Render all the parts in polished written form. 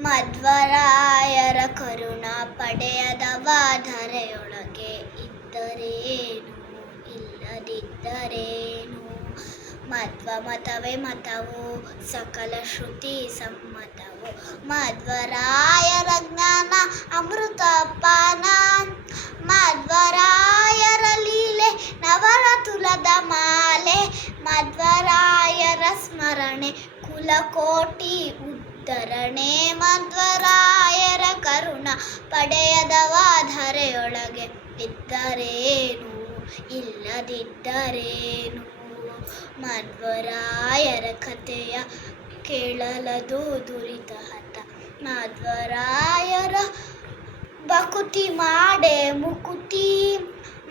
ಮಧ್ವರಾಯರ ಕರುಣಾ ಪಡೆಯದವ ಧರೆಯೊಳಗೆ ಇದ್ದರೇನು ಇಲ್ಲದಿದ್ದರೇನು. ಮಧ್ವ ಮತವೇ ಮತವು ಸಕಲ ಶ್ರುತಿ ಸಮ್ಮತವು. ಮಧ್ವರಾಯರ ಜ್ಞಾನ ಅಮೃತಪಾನ. ಮಧ್ವರಾಯರ ಲೀಲೆ ನವರತುಲದ ಮಾಲೆ. ಮಧ್ವರಾಯರ ಸ್ಮರಣೆ ಕುಲಕೋಟಿ ಉದ್ಧರಣೆ. ಮಧ್ವರಾಯರ ಕರುಣ ಪಡೆಯದವ ಧರೆಯೊಳಗೆ ಇದ್ದರೇನು ಇಲ್ಲದಿದ್ದರೇನು. ಮಧ್ವರಾಯರ ಕಥೆಯ ಕೇಳಲದು ದುರಿತ ಹತ. ಮಧ್ವರಾಯರ ಭಕುತಿ ಮಾಡೆ ಮುಕುತಿ.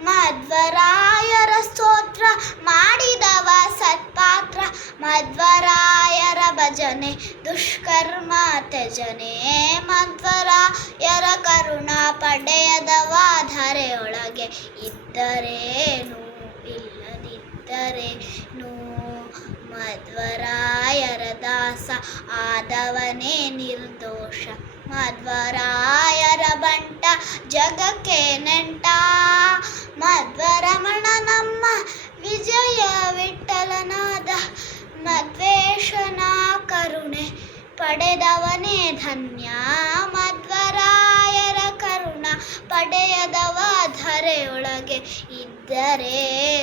ಮಧ್ವರಾಯರ ಸ್ತೋತ್ರ ಮಾಡಿದವ ಸತ್ಪಾತ್ರ. ಮಧ್ವರಾಯರ ಭಜನೆ ದುಷ್ಕರ್ಮ ತ್ಯಜನೆ. ಮಧ್ವರಾಯರ ಕರುಣಾ ಪಡೆಯದವ ಧರೆಯೊಳಗೆ ಇದ್ದರೇನು ಇಲ್ಲದಿದ್ದರೇನು. ಮಧ್ವರಾಯರ ದಾಸ ಆದವನೇ ನಿರ್ದೋಷ. ಮಧ್ವರಾಯರ ಬಂಟ ಜಗಕ್ಕೆ ನೆಂಟ. ಮಧ್ವರಮಣ ನಮ್ಮ ವಿಜಯ ವಿಠಲನಾದ. ಮಧ್ವೇಶನ ಕರುಣೆ ಪಡೆದವನೇ ಧನ್ಯ. ಮಧ್ವರಾಯರ ಕರುಣ ಪಡೆಯದವ ಧರೆಯೊಳಗೆ ಇದ್ದರೇ